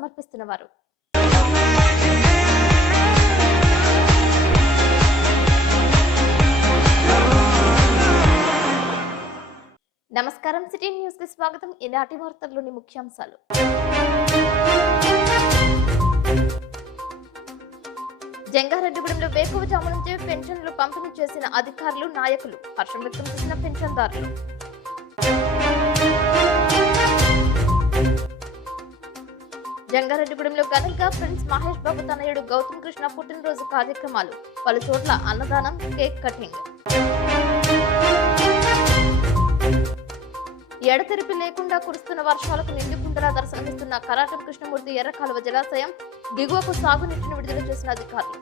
సమర్పిస్తున్నవారు. నమస్కారం, city news కి స్వాగతం. ఈనాటి వార్తల్లోని ముఖ్యాంశాలు. జంగారెడ్డిగూడెంలో వేకువజాము నుంచి పెన్షన్లు పంపిణీ చేసిన అధికారులు, నాయకులు. హర్షం వ్యక్తం చేసిన పెన్షన్దారులు. జంగారెడ్డిగూడెంలో ఘనంగా ప్రిన్స్ మహేష్ బాబు తనయుడు గౌతమ్ కృష్ణ పుట్టినరోజు కార్యక్రమాలు. పలు చోట్ల అన్నదానం, కేక్ కటింగ్. ఎడతెరిపి లేకుండా కురుస్తున్న వర్షాలకు నిండుకుండలా దర్శనమిస్తున్న కరాటం కృష్ణమూర్తి ఎర్రకాలువ జలాశయం. దిగువకు సాగునీటిని విడుదల చేసిన అధికారులు.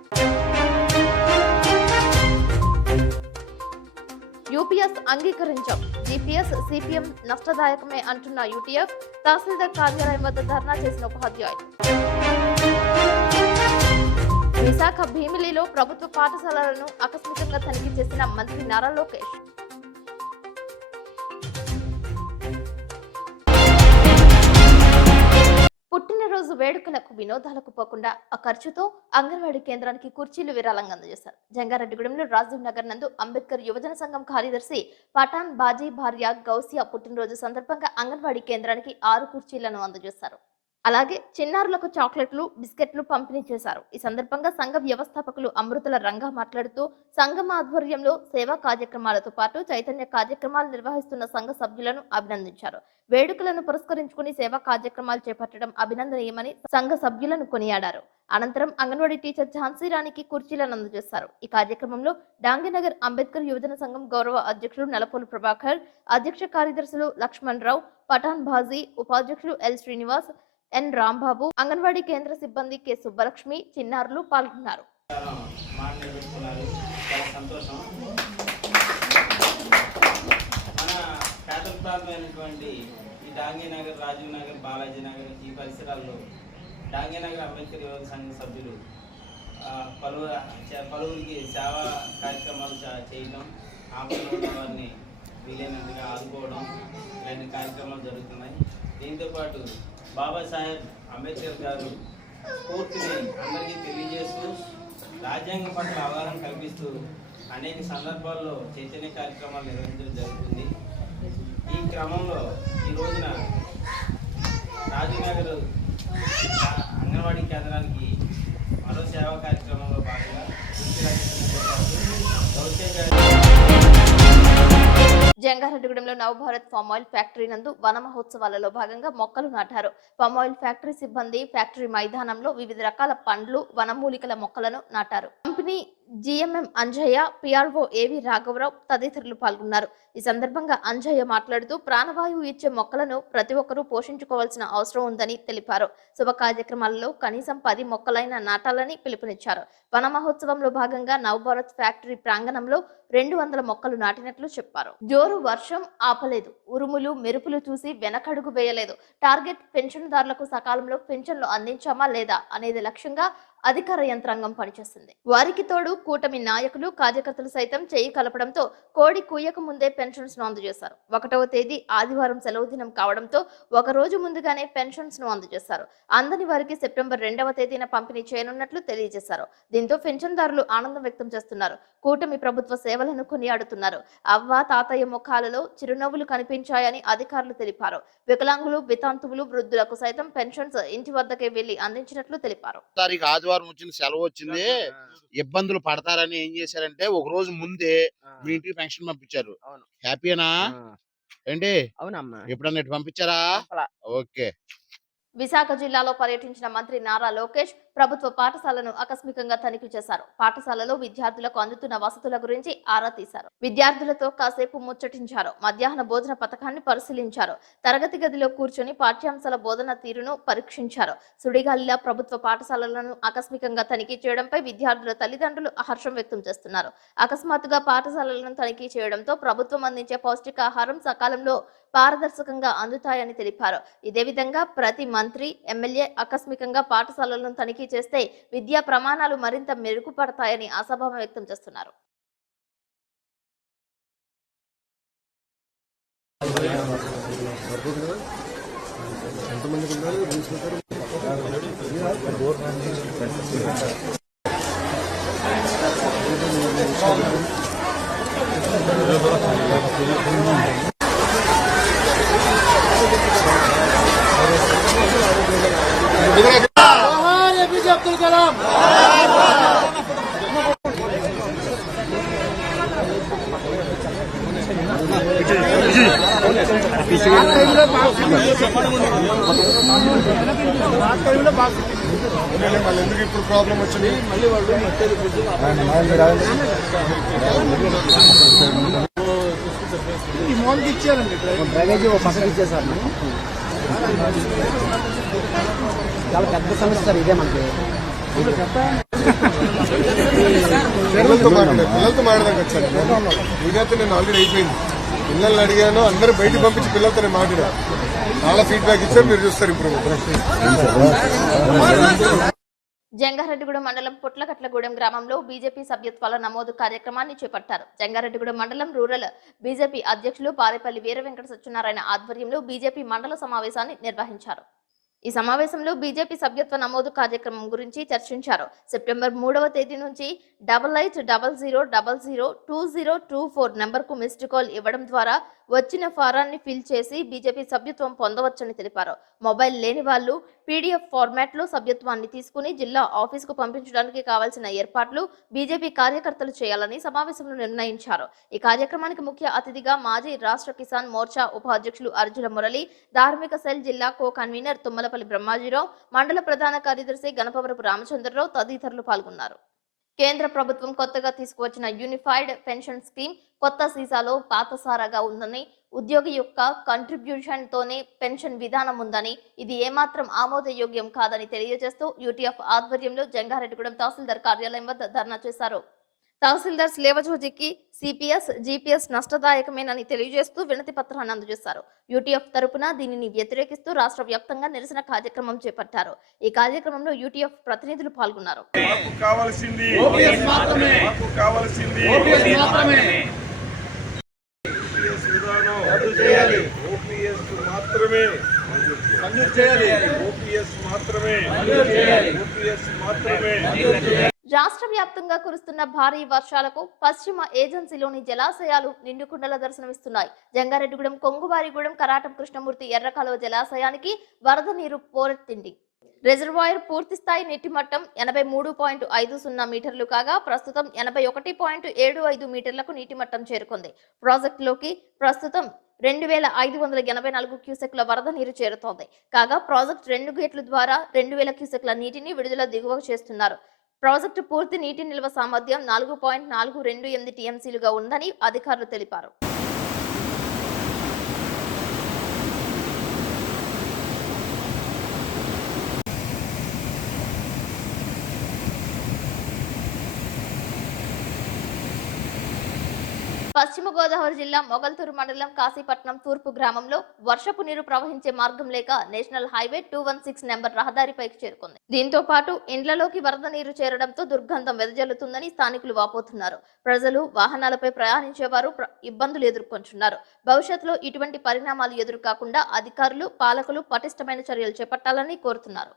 యూపీఎస్ అంగీకరించాం. జీపీఎస్ సిపిఎం నష్టదాయకమే అంటున్న యూటీఎఫ్. తహసీల్దార్ కార్యాలయం వద్ద ధర్నా చేసిన ఉపాధ్యాయులు. విశాఖ భీమిలిలో ప్రభుత్వ పాఠశాలలను ఆకస్మికంగా తనిఖీ చేసిన మంత్రి నారా లోకేష్. పుట్టినరోజు వేడుకలకు, వినోదాలకు పోకుండా ఆ ఖర్చుతో అంగన్వాడీ కేంద్రానికి కుర్చీలు విరాళంగా అందజేశారు. జంగారెడ్డిగూడెంలో రాజీవ్ నగర్ నందు అంబేద్కర్ యువజన సంఘం కార్యదర్శి పఠాన్ బాజీ భార్య గౌసియా పుట్టినరోజు సందర్భంగా అంగన్వాడీ కేంద్రానికి 6 కుర్చీలను అందజేశారు. అలాగే చిన్నారులకు చాక్లెట్లు, బిస్కెట్లు పంపిణీ చేశారు. ఈ సందర్భంగా సంఘ వ్యవస్థాపకులు అమృతల రంగా మాట్లాడుతూ సంఘం ఆధ్వర్యంలో సేవా కార్యక్రమాలతో పాటు చైతన్య కార్యక్రమాలు నిర్వహిస్తున్న సంఘ సభ్యులను అభినందించారు. వేడుకలను పురస్కరించుకుని సేవా కార్యక్రమాలు చేపట్టడం అభినందనీయమని సంఘ సభ్యులను కొనియాడారు. అనంతరం అంగన్వాడీ టీచర్ ఝాన్సీరాణికి కుర్చీలను అందజేశారు. ఈ కార్యక్రమంలో డాంగినగర్ అంబేద్కర్ యువజన సంఘం గౌరవ అధ్యక్షులు నలపోలు ప్రభాకర్, అధ్యక్ష కార్యదర్శులు లక్ష్మణ్ రావు, పఠాన్ బాజీ, ఉపాధ్యక్షులు ఎల్ శ్రీనివాస్, ఎన్ రాంబాబు, అంగన్వాడీ కేంద్ర సిబ్బంది కె సుబ్బలక్ష్మి, చిన్నారులు పాల్గొన్నారు. ఈ డాంగినగర్, రాజీవ్ నగర్, బాలాజీ నగర్ ఈ పరిసరాల్లో డాంగినగర్ అంబేద్కర్ యువత సంఘ సభ్యులు పలువురికి సేవా కార్యక్రమాలు చేయడం, ఆపదలో ఉన్న వారిని వీలైనంతగా ఆదుకోవడం ఇలాంటి కార్యక్రమాలు జరుగుతున్నాయి. దీంతోపాటు బాబాసాహెబ్ అంబేద్కర్ గారు స్ఫూర్తిని అందరికీ తెలియజేస్తూ రాజ్యాంగం పట్ల అవగాహన కల్పిస్తూ అనేక సందర్భాల్లో చైతన్య కార్యక్రమాలు నిర్వహించడం జరుగుతుంది. ఈ క్రమంలో ఈ రోజున రాజీనగర్ అంగన్వాడీ కేంద్రానికి మరో సేవా కార్యక్రమంలో భాగంగా జంగారెడ్డిగూడెంలో నవభారత్ ఫామ్ ఆయిల్ ఫ్యాక్టరీ నందు వన మహోత్సవాలలో భాగంగా మొక్కలు నాటారు. ఫామ్ ఆయిల్ ఫ్యాక్టరీ సిబ్బంది ఫ్యాక్టరీ మైదానంలో వివిధ రకాల పండ్లు, వనమూలికల మొక్కలను నాటారు. కంపెనీ జిఎంఎం అంజయ్య, పిఆర్ఓ ఏవి రాఘవరావు తదితరులు పాల్గొన్నారు. ఈ సందర్భంగా అంజయ్య మాట్లాడుతూ ప్రాణవాయువు ఇచ్చే మొక్కలను ప్రతి ఒక్కరూ పోషించుకోవాల్సిన అవసరం ఉందని తెలిపారు. శుభ కార్యక్రమాలలో కనీసం 10 మొక్కలైనా నాటాలని పిలుపునిచ్చారు. వన మహోత్సవంలో భాగంగా నవభారత్ ఫ్యాక్టరీ ప్రాంగణంలో 200 మొక్కలు నాటినట్లు చెప్పారు. జోరు వర్షం ఆపలేదు, ఉరుములు మెరుపులు చూసి వెనకడుగు వేయలేదు. టార్గెట్ పెన్షన్దారులకు సకాలంలో పెన్షన్లు అందించామా లేదా అనేది లక్ష్యంగా అధికార యంత్రాంగం పనిచేస్తుంది. వారికి తోడు కూటమి నాయకులు, కార్యకర్తలు సైతం చేయి కలపడంతో కోడి కూయక ముందే పెన్షన్స్ ను అందజేశారు. 1వ తేదీ ఆదివారం సెలవు దినం కావడంతో ఒక రోజు ముందుగానే పెన్షన్స్ ను అందజేశారు. అందని వారికి సెప్టెంబర్ 2వ తేదీన పంపిణీ చేయనున్నట్లు తెలియజేశారు. దీంతో పెన్షన్దారులు ఆనందం వ్యక్తం చేస్తున్నారు. కూటమి ప్రభుత్వ సేవలను కొనియాడుతున్నారు. అవ్వ తాతయ్య ముఖాలలో చిరునవ్వులు కనిపించాయని అధికారులు తెలిపారు. వికలాంగులు, వితాంతువులు, వృద్ధులకు సైతం పెన్షన్స్ ఇంటి వద్దకే వెళ్లి అందించినట్లు తెలిపారు. ఆదివారం వచ్చిన సెలవు వచ్చింది, ఇబ్బందులు పడతారని ఏం చేశారంటే ఒక రోజు ముందే మీ ఇంటికి పెన్షన్ పంపించారు. హ్యాపీనా ఏంటి? అవునమ్మా. ఎప్పుడన్నా ఇటు పంపించారా? ఓకే. విశాఖ జిల్లాలో పర్యటించిన మంత్రి నారా లోకేష్ ప్రభుత్వ పాఠశాలను ఆకస్మికంగా తనిఖీ చేశారు. పాఠశాలలో విద్యార్థులకు అందుతున్న వసతుల గురించి ఆరా తీశారు. విద్యార్థులతో కాసేపు ముచ్చటించారు. మధ్యాహ్న భోజన పథకాన్ని పరిశీలించారు. తరగతి గదిలో కూర్చొని పాఠ్యాంశాల బోధన తీరును పరీక్షించారు. సుడిగాలిలా ప్రభుత్వ పాఠశాలలను ఆకస్మికంగా తనిఖీ చేయడంపై విద్యార్థుల తల్లిదండ్రులు హర్షం వ్యక్తం చేస్తున్నారు. అకస్మాత్తుగా పాఠశాలలను తనిఖీ చేయడంతో ప్రభుత్వం అందించే పౌష్టికాహారం సకాలంలో పారదర్శకంగా అందుతాయని తెలిపారు. ఇదే విధంగా ప్రతి మంత్రి, ఎమ్మెల్యే ఆకస్మికంగా పాఠశాలలను తనిఖీ చేస్తే విద్యా ప్రమాణాలు మరింత మెరుగుపడతాయని ఆశాభావం వ్యక్తం చేస్తున్నారు. అబ్దుల్ కలాం మళ్ళీ ఎందుకు ఇప్పుడు ప్రాబ్లం వచ్చింది మళ్ళీ వాళ్ళు ఈ మోల్కి ఇచ్చారండి డ్రైనేజ్ పక్కకి ఇచ్చేసారు చాలా పెద్ద సమస్య సార్ ఇదే మనకి పిల్లలతో మాట్లాడదానికి వచ్చాను ఇదైతే నేను ఆల్రెడీ అయిపోయింది పిల్లల్ని అడిగాను అందరూ బయటకు పంపించి పిల్లలతో నేను మాట్లాడా చాలా ఫీడ్బ్యాక్ ఇచ్చారు మీరు చూస్తారు ఇప్పుడు జంగారెడ్డిగూడెం మండలం పుట్లకట్లగూడెం గ్రామంలో బీజేపీ సభ్యత్వాల నమోదు కార్యక్రమాన్ని చేపట్టారు. జంగారెడ్డిగూడెం మండలం రూరల్ బీజేపీ అధ్యక్షులు పారేపల్లి వీర వెంకట సత్యనారాయణ ఆధ్వర్యంలో బీజేపీ మండల సమావేశాన్ని నిర్వహించారు. ఈ సమావేశంలో బీజేపీ సభ్యత్వ నమోదు కార్యక్రమం గురించి చర్చించారు. సెప్టెంబర్ 3వ తేదీ నుంచి 8800002024 నంబర్కు మిస్డ్ కాల్ ఇవ్వడం ద్వారా వచ్చిన ఫారాన్ని ఫిల్ చేసి బీజేపీ సభ్యత్వం పొందవచ్చని తెలిపారు. మొబైల్ లేని వాళ్ళు పీడీఎఫ్ ఫార్మాట్ లో సభ్యత్వాన్ని తీసుకుని జిల్లా ఆఫీసుకు పంపించడానికి కావాల్సిన ఏర్పాట్లు బీజేపీ కార్యకర్తలు చేయాలని సమావేశంలో నిర్ణయించారు. ఈ కార్యక్రమానికి ముఖ్య అతిథిగా మాజీ రాష్ట్ర కిసాన్ మోర్చా ఉపాధ్యక్షులు అర్జుల మురళి, ధార్మిక సెల్ జిల్లా కో కన్వీనర్ తుమ్మలపల్లి బ్రహ్మాజీరావు, మండల ప్రధాన కార్యదర్శి గణపవరపు రామచంద్రరావు తదితరులు పాల్గొన్నారు. కేంద్ర ప్రభుత్వం కొత్తగా తీసుకువచ్చిన యూనిఫైడ్ పెన్షన్ స్కీమ్ కొత్త సీసాలో పాత సారాగా ఉందని, ఉద్యోగి యొక్క కంట్రిబ్యూషన్ తోనే పెన్షన్ విధానం ఉందని, ఇది ఏమాత్రం ఆమోదయోగ్యం కాదని తెలియజేస్తూ యూటీఎఫ్ ఆధ్వర్యంలో జంగారెడ్డిగూడెం తహసీల్దార్ కార్యాలయం వద్ద ధర్నా చేశారు. తహసీల్దార్ లేవజోజికి సిపిఎస్, జిపిఎస్ నష్టదాయకమేనని తెలియజేస్తూ వినతి పత్రాన్ని అందజేశారు. యూటీఎఫ్ తరపున దీనిని వ్యతిరేకిస్తూ రాష్ట్ర వ్యాప్తంగా నిరసన కార్యక్రమం చేపట్టారు. ఈ కార్యక్రమంలో యూటీఎఫ్ ప్రతినిధులు పాల్గొన్నారు. రాష్ట్ర వ్యాప్తంగా కురుస్తున్న భారీ వర్షాలకు పశ్చిమ ఏజెన్సీలోని జలాశయాలు నిండుకుండల దర్శనమిస్తున్నాయి. జంగారెడ్డిగూడెం, కొంగువారిగూడెం, కరాటం కృష్ణమూర్తి ఎర్రకాలువ జలాశయానికి వరద నీరు పోరెత్తింది. రిజర్వాయర్ పూర్తిస్థాయి నీటి మట్టం 83.50 మీటర్లు కాగా ప్రస్తుతం 81.75 మీటర్లకు నీటి మట్టం చేరుకుంది. ప్రాజెక్టులోకి ప్రస్తుతం 2584 క్యూసెక్ల వరద నీరు చేరుతోంది. కాగా ప్రాజెక్టు 2 గేట్ల ద్వారా 2000 క్యూసెక్ల నీటిని విడుదల దిగువ చేస్తున్నారు. ప్రాజెక్టు పూర్తి నీటి నిల్వ సామర్థ్యం 4.428 టీఎంసీలుగా ఉందని అధికారులు తెలిపారు. పశ్చిమ గోదావరి జిల్లా మొగల్తూరు మండలం కాశీపట్నం తూర్పు గ్రామంలో వర్షపు నీరు ప్రవహించే మార్గం లేక నేషనల్ హైవే 216 నెంబర్ రహదారిపైకి చేరుకుంది. దీంతో పాటు ఇండ్లలోకి వరద నీరు చేరడంతో దుర్గంధం వెదజల్లుతుందని స్థానికులు వాపోతున్నారు. ప్రజలు వాహనాలపై ప్రయాణించేవారు ఇబ్బందులు ఎదుర్కొంటున్నారు. భవిష్యత్తులో ఇటువంటి పరిణామాలు ఎదురు కాకుండా అధికారులు, పాలకులు పటిష్టమైన చర్యలు చేపట్టాలని కోరుతున్నారు.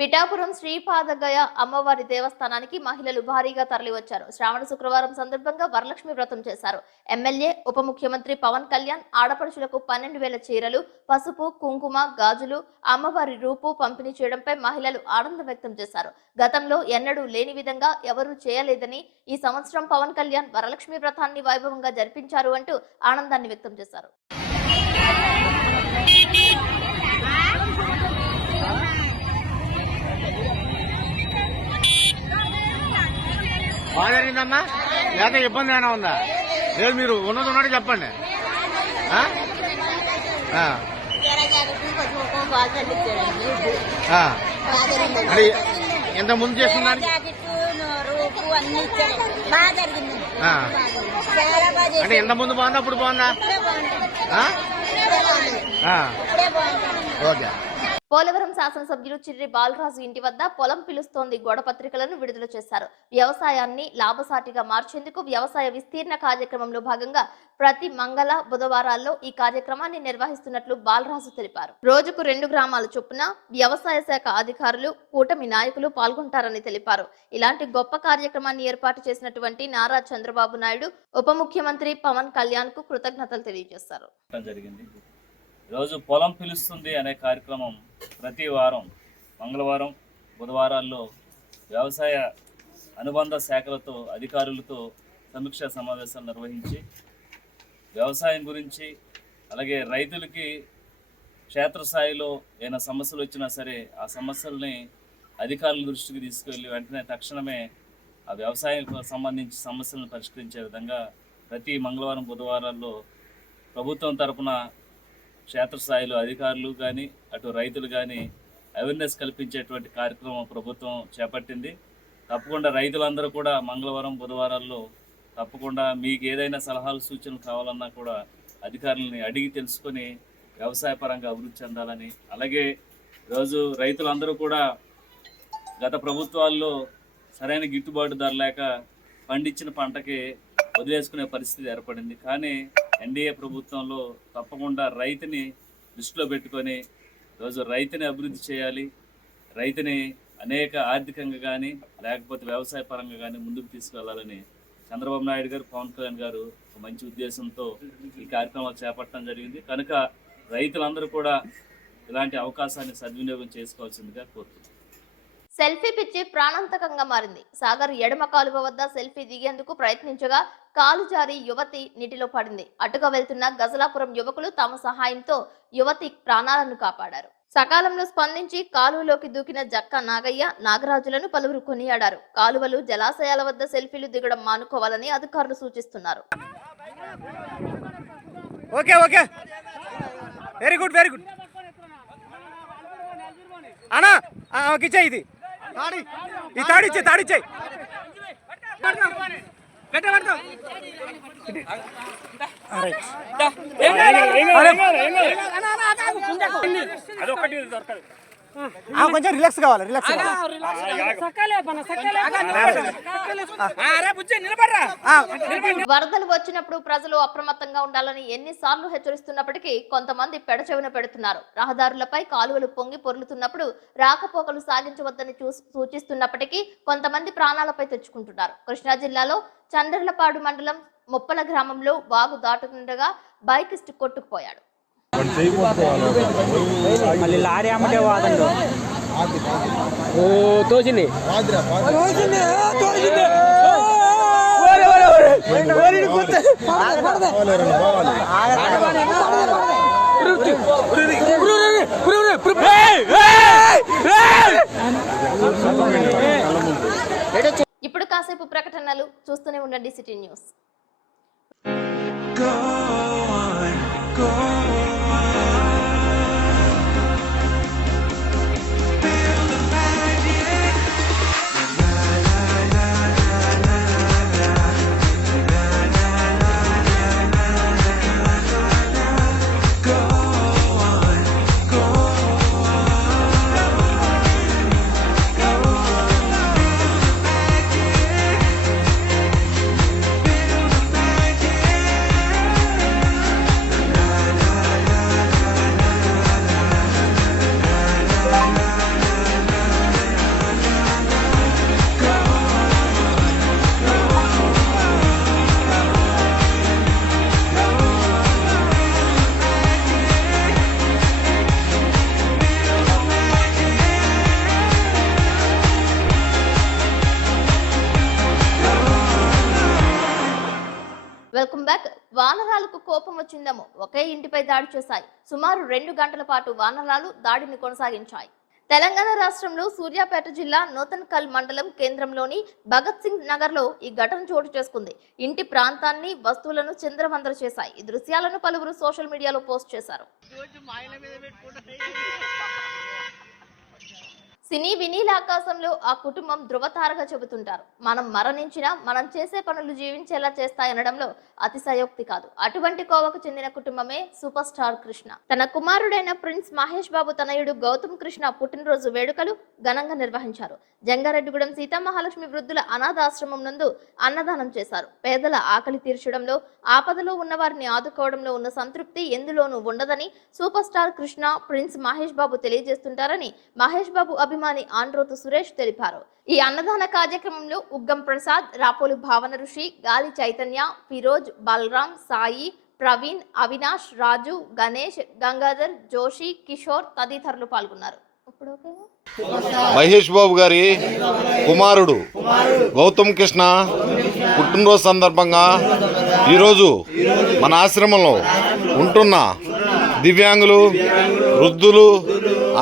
పిఠాపురం శ్రీపాదగయ అమ్మవారి దేవస్థానానికి మహిళలు భారీగా తరలివచ్చారు. శ్రావణ శుక్రవారం సందర్భంగా వరలక్ష్మి వ్రతం చేశారు. ఎమ్మెల్యే, ఉప ముఖ్యమంత్రి పవన్ కళ్యాణ్ ఆడపడుచులకు 12,000 చీరలు, పసుపు, కుంకుమ, గాజులు, అమ్మవారి రూపు పంపిణీ చేయడంపై మహిళలు ఆనందం వ్యక్తం చేశారు. గతంలో ఎన్నడూ లేని విధంగా ఎవరూ చేయలేదని, ఈ సంవత్సరం పవన్ కళ్యాణ్ వరలక్ష్మి వ్రతాన్ని వైభవంగా జరిపించారు అంటూ ఆనందాన్ని వ్యక్తం చేశారు. బాగా జరిగిందమ్మా, లేకపోతే ఇబ్బంది ఏమైనా ఉందా? లేదు, మీరు ఉన్నది ఉన్నట్టు చెప్పండి. అది ఎంత ముందు చేస్తున్నాను అంటే ఎంత ముందు బాగుందా, అప్పుడు బాగుందా? ఓకే. పోలవరం శాసనసభ్యులు చిర్రి బాలరాజు ఇంటి వద్ద పొలం పిలుస్తోంది గోడ పత్రికలను విడుదల చేశారు. వ్యవసాయాన్ని లాభసాటిగా మార్చేందుకు వ్యవసాయ విస్తీర్ణ కార్యక్రమంలో భాగంగా ప్రతి మంగళ బుధవారాల్లో ఈ కార్యక్రమాన్ని నిర్వహిస్తున్నట్లు బాలరాజు తెలిపారు. రోజుకు 2 గ్రామాల చొప్పున వ్యవసాయ శాఖ అధికారులు, కూటమి నాయకులు పాల్గొంటారని తెలిపారు. ఇలాంటి గొప్ప కార్యక్రమాన్ని ఏర్పాటు చేసినటువంటి నారా చంద్రబాబు నాయుడు, ఉప ముఖ్యమంత్రి పవన్ కళ్యాణ్ కు కృతజ్ఞతలు తెలియజేశారు. రోజు పొలం పిలుస్తుంది అనే కార్యక్రమం ప్రతి వారం మంగళవారం బుధవారాల్లో వ్యవసాయ అనుబంధ శాఖలతో అధికారులతో సమీక్షా సమావేశాలు నిర్వహించి వ్యవసాయం గురించి అలాగే రైతులకి క్షేత్రస్థాయిలో ఏమైనా సమస్యలు వచ్చినా సరే ఆ సమస్యల్ని అధికారుల దృష్టికి తీసుకువెళ్ళి వెంటనే తక్షణమే ఆ వ్యవసాయానికి సంబంధించి సమస్యలను పరిష్కరించే విధంగా ప్రతి మంగళవారం బుధవారాల్లో ప్రభుత్వం తరపున క్షేత్రస్థాయిలో అధికారులు కానీ అటు రైతులు కానీ అవేర్నెస్ కల్పించేటువంటి కార్యక్రమం ప్రభుత్వం చేపట్టింది. తప్పకుండా రైతులందరూ కూడా మంగళవారం బుధవారాల్లో తప్పకుండా మీకు ఏదైనా సలహాలు సూచనలు కావాలన్నా కూడా అధికారులని అడిగి తెలుసుకొని వ్యవసాయ పరంగా అభివృద్ధి చెందాలని, అలాగే ఈరోజు రైతులందరూ కూడా గత ప్రభుత్వాల్లో సరైన గిట్టుబాటు ధర లేక పండించిన పంటకి వదిలేసుకునే పరిస్థితి ఏర్పడింది. కానీ ఎన్డీఏ ప్రభుత్వంలో తప్పకుండా రైతుని దృష్టిలో పెట్టుకొని ఈరోజు రైతుని అభివృద్ధి చేయాలి, రైతుని అనేక ఆర్థికంగా కానీ లేకపోతే వ్యవసాయ పరంగా కానీ ముందుకు తీసుకెళ్లాలని చంద్రబాబు నాయుడు గారు, పవన్ కళ్యాణ్ గారు ఒక మంచి ఉద్దేశంతో ఈ కార్యక్రమాలు చేపట్టడం జరిగింది. కనుక రైతులందరూ కూడా ఇలాంటి అవకాశాన్ని సద్వినియోగం చేసుకోవాల్సిందిగా కోరుతున్నాను. సెల్ఫీ పిచ్చి ప్రాణాంతకంగా మారింది. సాగర్ ఎడమ కాలువ వద్ద సెల్ఫీ దిగేందుకు ప్రయత్నించగా కాలు జారి యువతి నీటిలో పడింది. అటుగా వెళ్తున్న గజలాపురం యువకులు తమ సహాయంతో యువతి ప్రాణాలను కాపాడారు. సకాలంలో స్పందించి కాలువలోకి దూకిన జక్క నాగయ్య, నాగరాజులను పలువురు కొనియాడారు. కాలువలు, జలాశయాల వద్ద సెల్ఫీలు దిగడం మానుకోవాలని అధికారులు సూచిస్తున్నారు. వెరీ గుడ్ అన్నా, ఇది తాడిచ్చే కొంచెం రిలాక్స్ కావాలి. వరదలు వచ్చినప్పుడు ప్రజలు అప్రమత్తంగా ఉండాలని ఎన్నిసార్లు హెచ్చరిస్తున్నప్పటికీ కొంతమంది పెడచెవిన పెడుతున్నారు. రహదారులపై కాలువలు పొంగి పొర్లుతున్నప్పుడు రాకపోకలు సాగించవద్దని సూచిస్తున్నప్పటికీ కొంతమంది ప్రాణాలపై తెచ్చుకుంటున్నారు. కృష్ణా జిల్లాలో చంద్రలపాడు మండలం ముప్పల గ్రామంలో వాగు దాటుతుండగా బైకిస్ట్ కొట్టుకుపోయాడు. మళ్ళీ లారీ అమ్మటే వాదండు తోచింది ఇప్పుడు కాసేపు ప్రకటనలు చూస్తూనే ఉండండి సిటీ న్యూస్. Welcome back. వానరాలకు కోపం వచ్చిందేమో ఒకే ఇంటిపై దాడి చేశాయి. సుమారు 2 గంటల పాటు వానరాలు దాడిని కొనసాగించాయి. తెలంగాణ రాష్ట్రంలో సూర్యాపేట జిల్లా నూతన్కల్ మండలం కేంద్రంలోని భగత్ సింగ్ నగర్ లో ఈ ఘటన చోటు చేసుకుంది. ఇంటి ప్రాంతాన్ని, వస్తువులను చిందరవందర చేశాయి. ఈ దృశ్యాలను పలువురు సోషల్ మీడియాలో పోస్ట్ చేశారు. సినీ వినీల ఆకాశంలో ఆ కుటుంబం ధృవతారగా చెబుతుంటారు. మనం మరణించినా మనం చేసే పనులు జీవించేలా చేస్తాయనడంలో అతిశయోక్తి కాదు. అటువంటి కోవకు చెందిన కుటుంబమే సూపర్ స్టార్ కృష్ణ. తన కుమారుడైన ప్రిన్స్ మహేష్ బాబు తనయుడు గౌతమ్ కృష్ణ పుట్టినరోజు వేడుకలు ఘనంగా నిర్వహించారు. జంగారెడ్డిగూడెం సీతామహాలక్ష్మి వృద్ధుల అనాథాశ్రమం నందు అన్నదానం చేశారు. పేదల ఆకలి తీర్చడంలో, ఆపదలో ఉన్న వారిని ఆదుకోవడంలో ఉన్న సంతృప్తి ఎందులోనూ ఉండదని super star Krishna, prince Mahesh Babu తెలియజేస్తుంటారని మహేష్ బాబు అభిమాని ఆండ్రోతు సురేష్ తెలిపారు. ఈ అన్నదాన కార్యక్రమంలో ఉగ్గం ప్రసాద్, రాపోలు భావన ఋషి, గాలి చైతన్య, ఫిరోజ్, బలరాం, సాయి, ప్రవీణ్, అవినాష్, రాజు, గణేష్, గంగాధర్, జోషి, కిషోర్ తదితరులు పాల్గొన్నారు. మహేష్ బాబు గారి కుమారుడు గౌతమ్ కృష్ణ పుట్టినరోజు సందర్భంగా ఈరోజు మన ఆశ్రమంలో ఉంటున్న దివ్యాంగులు, వృద్ధులు,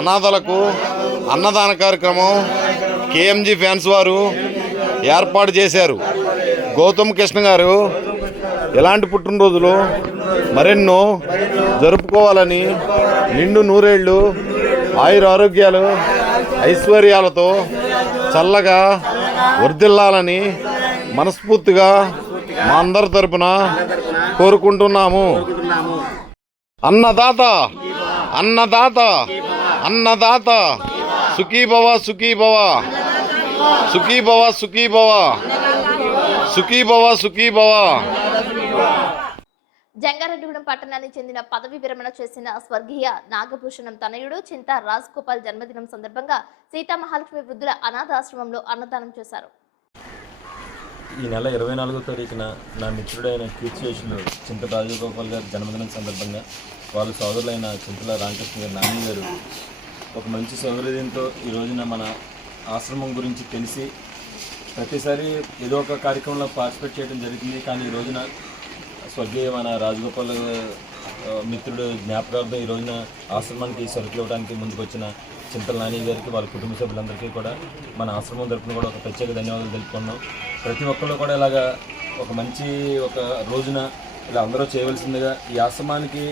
అనాథలకు అన్నదాన కార్యక్రమం కేఎంజీ ఫ్యాన్స్ వారు ఏర్పాటు చేశారు. గౌతమ్ కృష్ణ గారు ఎలాంటి పుట్టినరోజులు మరెన్నో జరుపుకోవాలని, నిండు నూరేళ్లు ఆయుర ఆరోగ్యాలు ఐశ్వర్యాలతో చల్లగా వర్ధిల్లాలని మనస్ఫూర్తిగా మా అందరి తరపున కోరుకుంటున్నాము. అన్నదాత అన్నదాత అన్నదాత సుఖీభవ సుఖీభవ సుఖీభవ సుఖీభవ సుఖీభవ సుఖీభవ. జంగారెడ్డిగూడెం పట్టణానికి చెందిన పదవి విరమణ చేసిన స్వర్గీయ నాగభూషణం తనయుడు చింతా రాజ్ గోపాల్ జన్మదినం సందర్భంగా సీతామహాలక్ష్మి వృద్ధుల అనాథాశ్రమంలో అన్నదానం చేశారు. ఈ నెల 24వ తారీఖున నా మిత్రుడైన కీర్తిశేషులు చింత రాజగోపాల్ గారి జన్మదినం సందర్భంగా వాళ్ళ సోదరులైన చింతల రామకృష్ణ గారి నాని గారు ఒక మంచి సౌహృదయంతో ఈ రోజున మన ఆశ్రమం గురించి తెలిసి ప్రతిసారి ఏదో ఒక కార్యక్రమంలో పార్టిసిపేట్ చేయడం జరుగుతుంది. కానీ ఈ రోజున స్వర్గీయ మన రాజగోపాల్ మిత్రుడు జ్ఞాపకార్థం ఈ రోజున ఆశ్రమానికి సరుకులు ఇవ్వడానికి ముందుకు వచ్చిన చింతల నాని గారికి, వాళ్ళ కుటుంబ సభ్యులందరికీ కూడా మన ఆశ్రమం తరపున కూడా ఒక ప్రత్యేక ధన్యవాదాలు తెలుపుకున్నాం. ప్రతి ఒక్కళ్ళు కూడా ఇలాగా ఒక మంచి ఒక రోజున ఇలా అందరూ చేయవలసిందిగా ఈ ఆశ్రమానికి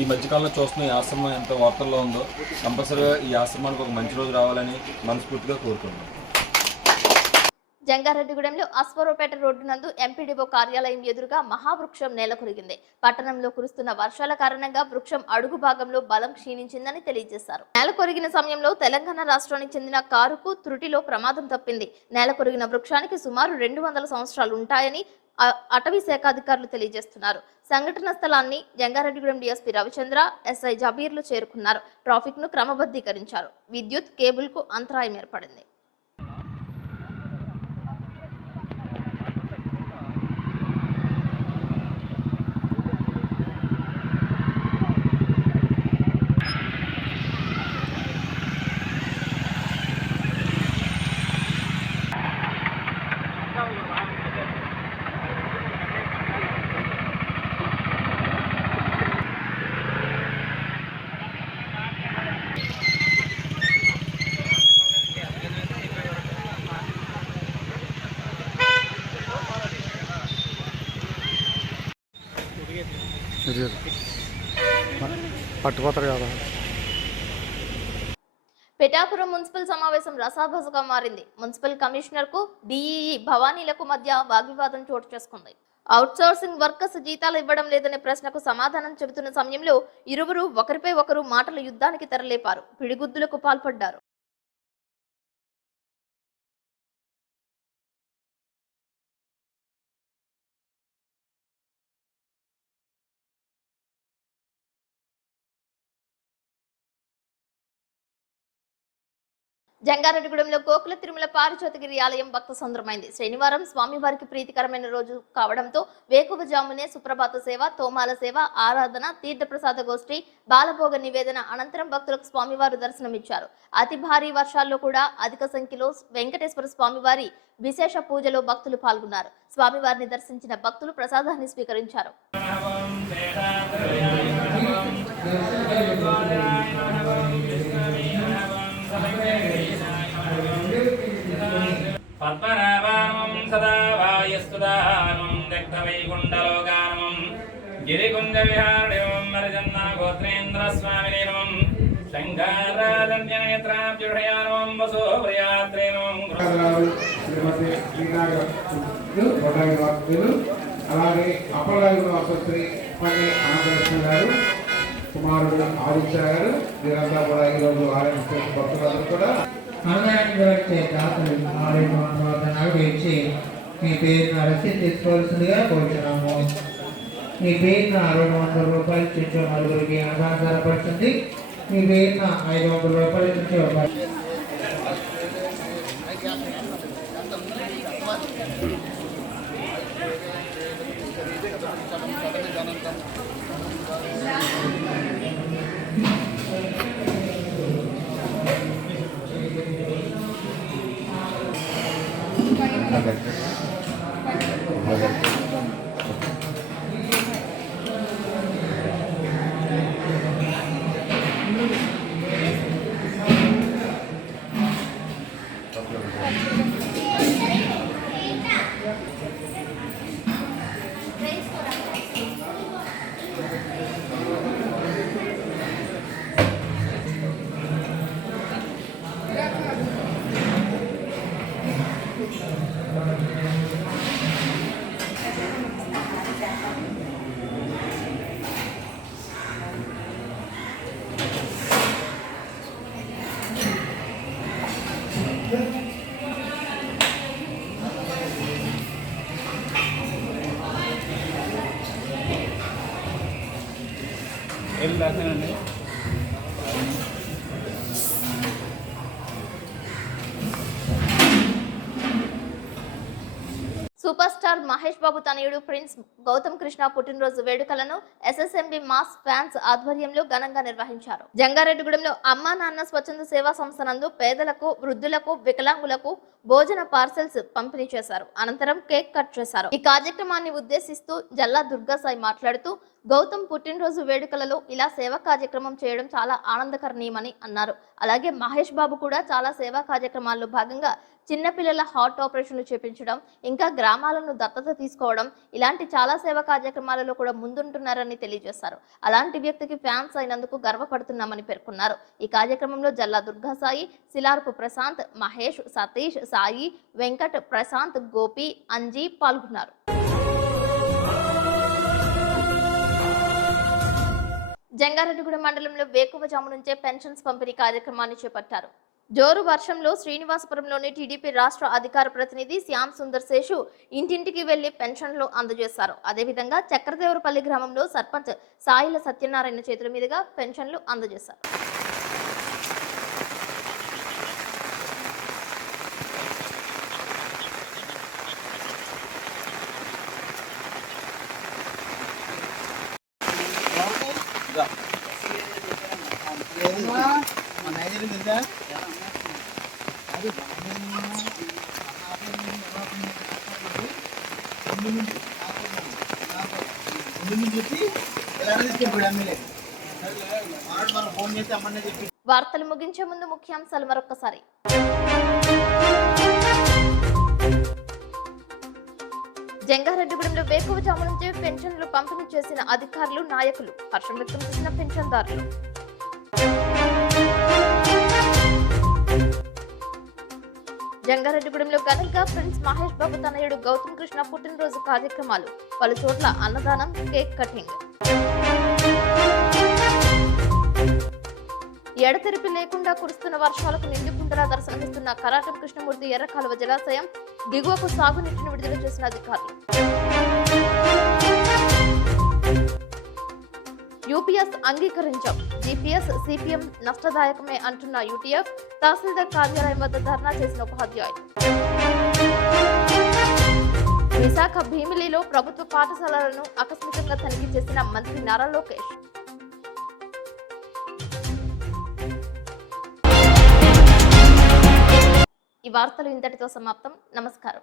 ఈ మధ్యకాలంలో చూస్తున్న ఈ ఆశ్రమం ఎంత వార్తల్లో ఉందో కంపల్సరీగా ఈ ఆశ్రమానికి ఒక మంచి రోజు రావాలని మనస్ఫూర్తిగా కోరుకుంటున్నాం. జంగారెడ్డిగూడెంలో అశ్వరావుపేట రోడ్డు నందు ఎంపీడీఓ కార్యాలయం ఎదురుగా మహావృక్షం నేలకొరిగింది. పట్టణంలో కురుస్తున్న వర్షాల కారణంగా వృక్షం అడుగు భాగంలో బలం క్షీణించిందని తెలియజేశారు. నేలకొరిగిన సమయంలో తెలంగాణ రాష్ట్రానికి చెందిన కారుకు త్రుటిలో ప్రమాదం తప్పింది. నేలకొరిగిన వృక్షానికి సుమారు 200 సంవత్సరాలు ఉంటాయని అటవీ శాఖ అధికారులు తెలియజేస్తున్నారు. సంఘటన స్థలాన్ని జంగారెడ్డిగూడెం డీఎస్పీ రవిచంద్ర, ఎస్ఐ జబీర్లు చేరుకున్నారు. ట్రాఫిక్ ను క్రమబద్ధీకరించారు. విద్యుత్ కేబుల్ కు అంతరాయం ఏర్పడింది. పట్టుపోతారు కదా. పిఠాపురం మున్సిపల్ సమావేశం రసాభసగా మారింది. మున్సిపల్ కమిషనర్ కు డిఈఈ భవానీలకు మధ్య వాగ్వివాదం చోటు చేసుకుంది. అవుట్సోర్సింగ్ వర్కర్స్ జీతాలు ఇవ్వడం లేదనే ప్రశ్నకు సమాధానం చెబుతున్న సమయంలో ఇరువురు ఒకరిపై ఒకరు మాటల యుద్ధానికి తెరలేపారు. పిడిగుద్దులకు పాల్పడ్డారు. జంగారెడ్డిగూడెంలో గోకుల తిరుమల పారిజాతగిరి ఆలయం భక్త సంద్రమైంది. శనివారం స్వామివారికి ప్రీతికరమైన రోజు కావడంతో వేకువజామునే సుప్రభాత సేవ, తోమాల సేవ, ఆరాధన, తీర్థప్రసాద గోష్ఠి, బాలభోగ నివేదన అనంతరం భక్తులకు స్వామివారు దర్శనమిచ్చారు. అతి భారీ వర్షాల్లో కూడా అధిక సంఖ్యలో వెంకటేశ్వర స్వామివారి విశేష పూజలో భక్తులు పాల్గొన్నారు. స్వామివారిని దర్శించిన భక్తులు ప్రసాదాన్ని స్వీకరించారు. పద్మనాభానం సదా వాయస్తుదానం దగ్ధవైకుంఠలోకానం గిరికుంజ విహారిణం మరజన్నా గోత్రేంద్ర స్వామిని నమః అలాగే అప్పలరాజు ఆసుపత్రి పని ఆంధ్రకృష్ణ గారు కుమారుడు ఆదిత్య గారు వీరంతా కూడా ఈరోజు ఆలయం భక్తులందరూ కూడా అన్నదానానికి వచ్చే దాతలు ఆరోగ్యవంతనాలు వేచి మీ పేరున రసీదు తీసుకోవాల్సిందిగా కోరుతున్నాము. మీ పేరున 200 రూపాయలు చుట్టూ నలుగురికి ఆధారపడుతుంది. మీ పేరున 500 రూపాయల నుంచి ఒక సూపర్ స్టార్ మహేష్ బాబు తనయుడు ప్రిన్స్ గౌతమ్ కృష్ణ పుట్టినరోజు వేడుకలను ఎస్ఎస్ఎంబి మాస్ ఫ్యాన్స్ ఆధ్వర్యంలో ఘనంగా నిర్వహించారు. జంగారెడ్డిగూడెంలో అమ్మా నాన్న స్వచ్ఛంద సేవా సంస్థ నందు పేదలకు, వృద్ధులకు, వికలాంగులకు భోజన పార్సెల్స్ పంపిణీ చేశారు. అనంతరం కేక్ కట్ చేశారు. ఈ కార్యక్రమాన్ని ఉద్దేశిస్తూ జల్లా దుర్గాసాయి మాట్లాడుతూ గౌతమ్ పుట్టినరోజు వేడుకలలో ఇలా సేవా కార్యక్రమం చేయడం చాలా ఆనందకరణీయమని అన్నారు. అలాగే మహేష్ బాబు కూడా చాలా సేవా కార్యక్రమాల్లో భాగంగా చిన్నపిల్లల హార్ట్ ఆపరేషన్లు చేపించడం, ఇంకా గ్రామాలను దత్తత తీసుకోవడం, ఇలాంటి చాలా సేవా కార్యక్రమాలలో కూడా ముందుంటున్నారని తెలియజేశారు. అలాంటి వ్యక్తికి ఫ్యాన్స్ అయినందుకు గర్వపడుతున్నామని పేర్కొన్నారు. ఈ కార్యక్రమంలో జల్లా దుర్గాసాయి, సిలార్పు ప్రశాంత్, మహేష్, సతీష్, సాయి, వెంకట్, ప్రశాంత్, గోపి, అంజీ పాల్గొన్నారు. జంగారెడ్డిగూడెం మండలంలో వేకువజాము నుంచే పెన్షన్స్ పంపిణీ కార్యక్రమాన్ని చేపట్టారు. జోరు వర్షంలో శ్రీనివాసపురంలోని టీడీపీ రాష్ట్ర అధికార ప్రతినిధి శ్యామ్ సుందర్ శేషు ఇంటింటికి వెళ్లి పెన్షన్లు అందజేశారు. అదేవిధంగా చక్రదేవరపల్లి గ్రామంలో సర్పంచ్ సాయిల సత్యనారాయణ చేతుల మీదుగా పెన్షన్లు అందజేశారు. వార్తలు ముగించే ముందు ముఖ్యాంశాలు మరొకసారి. జంగారెడ్డిగూడెంలో వేకువజాము నుంచే పెన్షన్లు పంపిణీ చేసిన అధికారులు, నాయకులు. హర్షం వ్యక్తం చేసిన పెన్షన్దారులు. జంగారెడ్డిగూడెంలో ఘనంగా ప్రిన్స్ మహేష్ బాబు తనయుడు గౌతమ్ కృష్ణ పుట్టినరోజు కార్యక్రమాలు. పలు చోట్ల అన్నదానం, కేక్ కటింగ్. ఎడతెరిపి లేకుండా కురుస్తున్న వర్షాలకు నిండుకుండలా దర్శనమిస్తున్న కరాటం కృష్ణమూర్తి ఎర్రకాలువ జలాశయం. దిగువకు సాగునీటిని విడుదల చేసిన అధికారులు. యూపీఎస్ అంగీకరించాం. జీపీఎస్ సిపిఎం నష్టదాయకమే అంటున్న యూటీఎఫ్. తహసీల్దార్ కార్యాలయం వద్ద ధర్నా చేసిన ఉపాధ్యాయులు. విశాఖ భీమిలిలో ప్రభుత్వ పాఠశాలలను ఆకస్మికంగా తనిఖీ చేసిన మంత్రి నారా లోకేష్. ఈ వార్తలు ఇంతటితో సమాప్తం. నమస్కారం.